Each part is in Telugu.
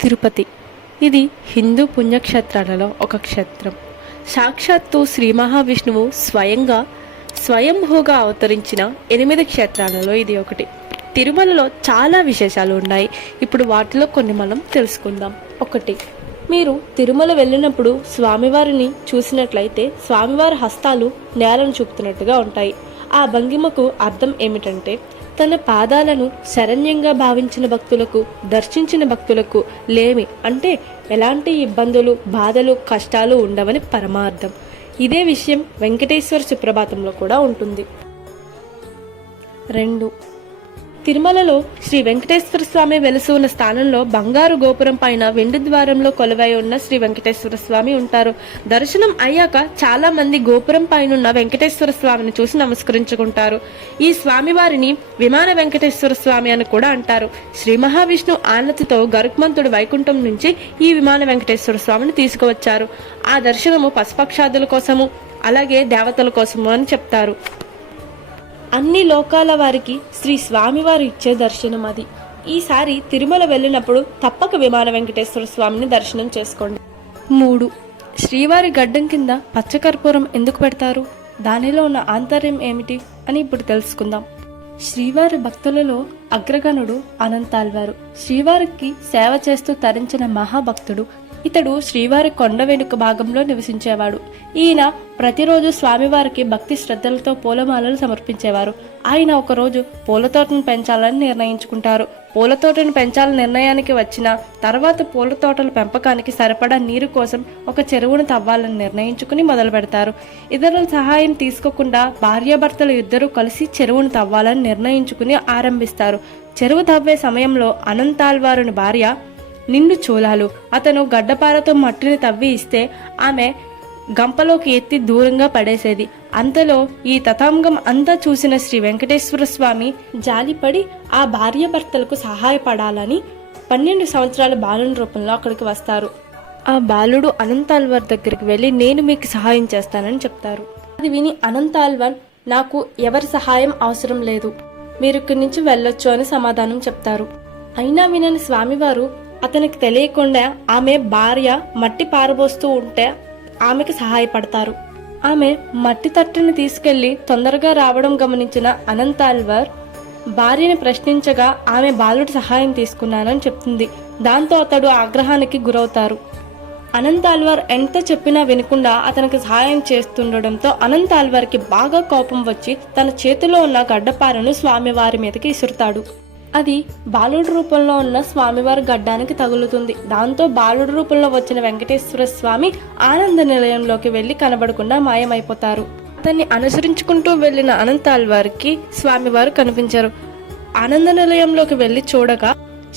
తిరుపతి. ఇది హిందూ పుణ్యక్షేత్రాలలో ఒక క్షేత్రం. సాక్షాత్తు శ్రీ మహావిష్ణువు స్వయంభూగా అవతరించిన 8 క్షేత్రాలలో ఇది ఒకటి. తిరుమలలో చాలా విశేషాలు ఉన్నాయి. ఇప్పుడు వాటిలో కొన్ని మనం తెలుసుకుందాం. 1. మీరు తిరుమల వెళ్ళినప్పుడు స్వామివారిని చూసినట్లయితే స్వామివారి హస్తాలు నేలను చూపుతున్నట్టుగా ఉంటాయి. ఆ భంగిమకు అర్థం ఏమిటంటే, తన పాదాలను శరణ్యంగా భావించిన భక్తులకు, దర్శించిన భక్తులకు లేమి అంటే ఎలాంటి ఇబ్బందులు, బాధలు, కష్టాలు ఉండవని పరమార్థం. ఇదే విషయం వెంకటేశ్వర సుప్రభాతంలో కూడా ఉంటుంది. 2. తిరుమలలో శ్రీ వెంకటేశ్వర స్వామి వెలసి ఉన్న స్థానంలో బంగారు గోపురం పైన వెండి ద్వారంలో కొలువై ఉన్న శ్రీ వెంకటేశ్వర స్వామి ఉంటారు. దర్శనం అయ్యాక చాలా మంది గోపురం పైనున్న వెంకటేశ్వర స్వామిని చూసి నమస్కరించుకుంటారు. ఈ స్వామివారిని విమాన వెంకటేశ్వర స్వామి అని కూడా అంటారు. శ్రీ మహావిష్ణు ఆనతితో గరుత్మంతుడు వైకుంఠం నుంచి ఈ విమాన వెంకటేశ్వర స్వామిని తీసుకువచ్చారు. ఆ దర్శనము పశుపక్షాదుల కోసము, అలాగే దేవతల కోసము అని చెప్తారు. అన్ని లోకాల వారికి శ్రీ స్వామివారు ఇచ్చే దర్శనం అది. ఈసారి తిరుమల వెళ్ళినప్పుడు తప్పక విమాన వెంకటేశ్వర స్వామిని దర్శనం చేసుకోండి. 3. శ్రీవారి గడ్డం కింద పచ్చకర్పూరం ఎందుకు పెడతారు? దానిలో ఉన్న ఆంతర్యం ఏమిటి అని ఇప్పుడు తెలుసుకుందాం. శ్రీవారి భక్తులలో అగ్రగణుడు అనంతాళ్వారు. శ్రీవారికి సేవ చేస్తూ తరించిన మహాభక్తుడు. ఇతడు శ్రీవారి కొండ వెనుక భాగంలో నివసించేవాడు. ఈయన ప్రతిరోజు స్వామివారికి భక్తి శ్రద్ధలతో పూలమాలలు సమర్పించేవారు. ఆయన ఒకరోజు పూలతోటను పెంచాలని నిర్ణయించుకుంటారు. పూలతోటను పెంచాలని నిర్ణయానికి వచ్చిన తర్వాత పూలతోటల పెంపకానికి సరిపడా నీరు కోసం ఒక చెరువును తవ్వాలని నిర్ణయించుకుని మొదలు పెడతారు. ఇతరుల సహాయం తీసుకోకుండా భార్యాభర్తలు ఇద్దరూ కలిసి చెరువును తవ్వాలని నిర్ణయించుకుని ఆరంభిస్తారు. చెరువు తవ్వే సమయంలో అనంతాళ్వారుని భార్య నిండు చూలాలు. అతను గడ్డపారతో మట్టిని తవ్వి ఇస్తే ఆమె గంపలోకి ఎత్తి దూరంగా పడేసేది. అంతలో ఈ తతంగం అంతా చూసిన శ్రీ వెంకటేశ్వర స్వామి జాలిపడి ఆ భార్యాభర్తలకు సహాయపడాలని 12 సంవత్సరాల బాలుని రూపంలో అక్కడికి వస్తారు. ఆ బాలుడు అనంతాళ్వార్ దగ్గరికి వెళ్ళి నేను మీకు సహాయం చేస్తానని చెప్తారు. అది విని అనంతాళ్వార్ నాకు ఎవరి సహాయం అవసరం లేదు, మీరు ఇక్కడి నుంచి వెళ్ళొచ్చు అని సమాధానం చెప్తారు. అయినా వినని స్వామివారు అతనికి తెలియకుండా ఆమె భార్య మట్టి పారబోస్తూ ఉంటే ఆమెకు సహాయపడతారు. ఆమె మట్టి తట్టుని తీసుకెళ్లి తొందరగా రావడం గమనించిన అనంతాళ్వార్ భార్యని ప్రశ్నించగా ఆమె బాలుడి సహాయం తీసుకున్నానని చెప్తుంది. దాంతో అతడు ఆగ్రహానికి గురవుతారు. అనంతాళ్వార్ ఎంత చెప్పినా వినకుండా అతనికి సహాయం చేస్తుండడంతో అనంతాళ్వార్కి బాగా కోపం వచ్చి తన చేతిలో ఉన్న గడ్డపారను స్వామివారి మీదకి ఇసురుతాడు. అది బాలుడి రూపంలో ఉన్న స్వామివారి గడ్డానికి తగులుతుంది. దాంతో బాలుడి రూపంలో వచ్చిన వెంకటేశ్వర స్వామి ఆనంద నిలయంలోకి వెళ్లి కనబడకుండా మాయమైపోతారు. అతన్ని అనుసరించుకుంటూ వెళ్లిన అనంతాళ్వారికి స్వామివారు కనిపించారు. ఆనంద నిలయంలోకి వెళ్లి చూడగా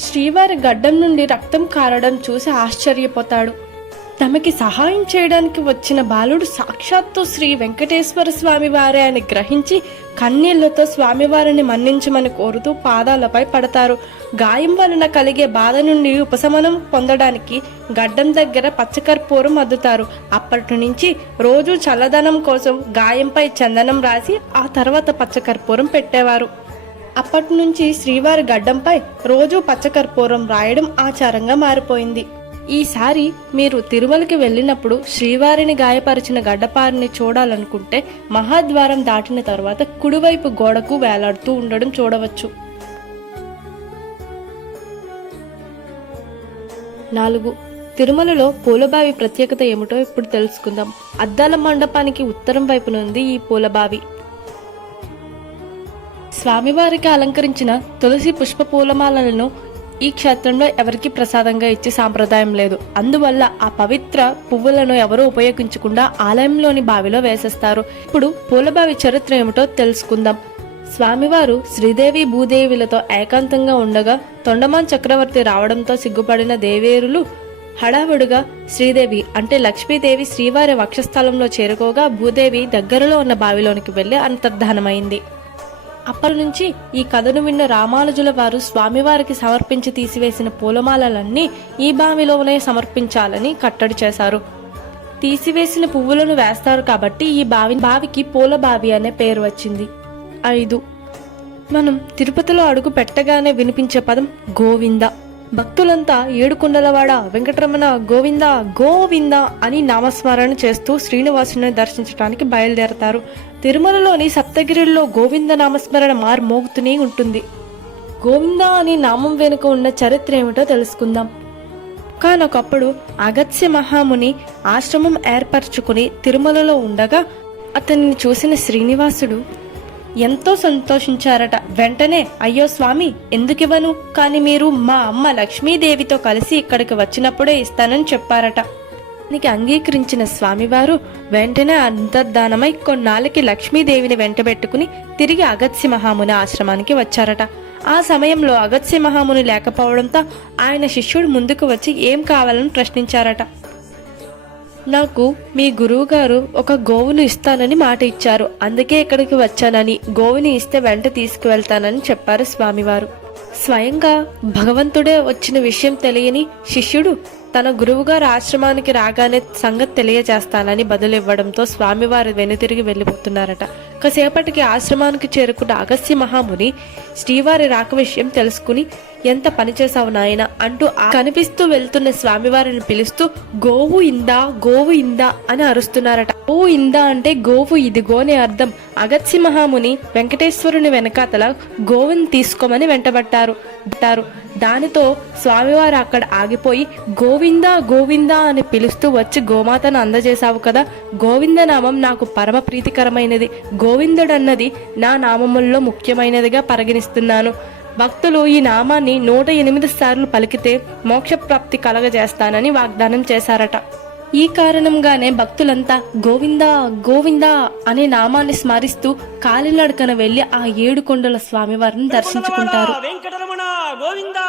శ్రీవారి గడ్డం నుండి రక్తం కారడం చూసి ఆశ్చర్యపోతాడు. తమకి సహాయం చేయడానికి వచ్చిన బాలుడు సాక్షాత్తు శ్రీ వెంకటేశ్వర స్వామి వారే అని గ్రహించి కన్నీళ్లతో స్వామివారిని మన్నించమని కోరుతూ పాదాలపై పడతారు. గాయం వలన కలిగే బాధ నుండి ఉపశమనం పొందడానికి గడ్డం దగ్గర పచ్చకర్పూరం అద్దుతారు. అప్పటి నుంచి రోజు చల్లదనం కోసం గాయంపై చందనం రాసి ఆ తర్వాత పచ్చకర్పూరం పెట్టేవారు. అప్పటి నుంచి శ్రీవారి గడ్డంపై రోజు పచ్చకర్పూరం రాయడం ఆచారంగా మారిపోయింది. ఈసారి మీరు తిరుమలకి వెళ్ళినప్పుడు శ్రీవారిని గాయపరిచిన గడ్డపారిని చూడాలనుకుంటే మహాద్వారం దాటిన తర్వాత కుడివైపు గోడకు వేలాడుతూ ఉండడం చూడవచ్చు. 4. తిరుమలలో పూలబావి ప్రత్యేకత ఏమిటో ఇప్పుడు తెలుసుకుందాం. అద్దాల మండపానికి ఉత్తరం వైపున ఉంది ఈ పూలబావి. స్వామివారికి అలంకరించిన తులసి పుష్ప పూలమాలలను ఈ క్షేత్రంలో ఎవరికి ప్రసాదంగా ఇచ్చే సాంప్రదాయం లేదు. అందువల్ల ఆ పవిత్ర పువ్వులను ఎవరూ ఉపయోగించకుండా ఆలయంలోని బావిలో వేసేస్తారు. ఇప్పుడు పూలబావి చరిత్ర ఏమిటో తెలుసుకుందాం. స్వామివారు శ్రీదేవి భూదేవిలతో ఏకాంతంగా ఉండగా తొండమాన్ చక్రవర్తి రావడంతో సిగ్గుపడిన దేవేరులు హడావుడిగా శ్రీదేవి అంటే లక్ష్మీదేవి శ్రీవారి వక్షస్థలంలో చేరుకోగా భూదేవి దగ్గరలో ఉన్న బావిలోనికి వెళ్లి అంతర్ధానమైంది. అప్పటి నుంచి ఈ కథను విన్న రామానుజుల వారు స్వామివారికి సమర్పించి తీసివేసిన పూలమాలలన్నీ ఈ బావిలోనే సమర్పించాలని కట్టడి చేశారు. తీసివేసిన పువ్వులను వేస్తారు కాబట్టి ఈ బావికి పూలబావి అనే పేరు వచ్చింది. 5. మనం తిరుపతిలో అడుగు పెట్టగానే వినిపించే పదం గోవింద. భక్తులంతా ఏడుకొండలవాడ వెంకటరమణ గోవింద గోవింద అని నామస్మరణ చేస్తూ శ్రీనివాసుని దర్శించడానికి బయలుదేరతారు. తిరుమలలోని సప్తగిరుల్లో గోవింద నామస్మరణ మోగుతూనే ఉంటుంది. గోవింద అనే నామం వెనుక ఉన్న చరిత్ర ఏమిటో తెలుసుకుందాం. కానొకప్పుడు అగస్త్య మహాముని ఆశ్రమం ఏర్పరచుకుని తిరుమలలో ఉండగా అతన్ని చూసిన శ్రీనివాసుడు ఎంతో సంతోషించారట. వెంటనే, అయ్యో స్వామి, ఎందుకివ్వను, కానీ మీరు మా అమ్మ లక్ష్మీదేవితో కలిసి ఇక్కడికి వచ్చినప్పుడే ఇస్తానని చెప్పారట. దానికి అంగీకరించిన స్వామివారు వెంటనే అంతర్ధానమై కొన్నాళ్ళకి లక్ష్మీదేవిని వెంటబెట్టుకుని తిరిగి అగస్త్య మహాముని ఆశ్రమానికి వచ్చారట. ఆ సమయంలో అగస్త్య మహాముని లేకపోవడంతో ఆయన శిష్యుడు ముందుకు వచ్చి ఏం కావాలని ప్రశ్నించారట. నాకు మీ గురువుగారు ఒక గోవును ఇస్తానని మాట ఇచ్చారు, అందుకే ఇక్కడికి వచ్చానని, గోవుని ఇస్తే వెంట తీసుకువెళ్తానని చెప్పారు స్వామివారు. స్వయంగా భగవంతుడే వచ్చిన విషయం తెలియని శిష్యుడు తన గురువుగారు ఆశ్రమానికి రాగానే సంగతి తెలియజేస్తానని బదులివ్వడంతో స్వామివారు వెనుతిరిగి వెళ్ళిపోతున్నారట. కాసేపటికి ఆశ్రమానికి చేరుకున్న అగస్త్య మహాముని శ్రీవారి రాక విషయం తెలుసుకుని, ఎంత పనిచేసావు నాయన అంటూ కనిపిస్తూ వెళ్తున్న స్వామివారిని పిలుస్తూ గోవు ఇందా గోవు ఇందా అని అరుస్తున్నారట. గోవు ఇందా అంటే గోవు ఇదిగో అని అర్థం. అగస్త్య మహాముని వెంకటేశ్వరుని వెనకాతల గోవుని తీసుకోమని వెంటబట్టారు. దానితో స్వామివారు అక్కడ ఆగిపోయి గోవిందా గోవిందా అని పిలుస్తూ వచ్చి గోమాతను అందజేశావు కదా, గోవిందనామం నాకు పరమ ప్రీతికరమైనది, గోవిందుడన్నది నా నామముల్లో ముఖ్యమైనదిగా పరిగణిస్తున్నాను. భక్తులు ఈ నామాన్ని 108 సార్లు పలికితే మోక్షప్రాప్తి కలగజేస్తానని వాగ్దానం చేశారట. ఈ కారణంగానే భక్తులంతా గోవిందా గోవిందా అనే నామాన్ని స్మరిస్తూ కాలినడకన వెళ్లి ఆ 7 కొండల స్వామివారిని దర్శించుకుంటారు. వెంకటరమణ గోవిందా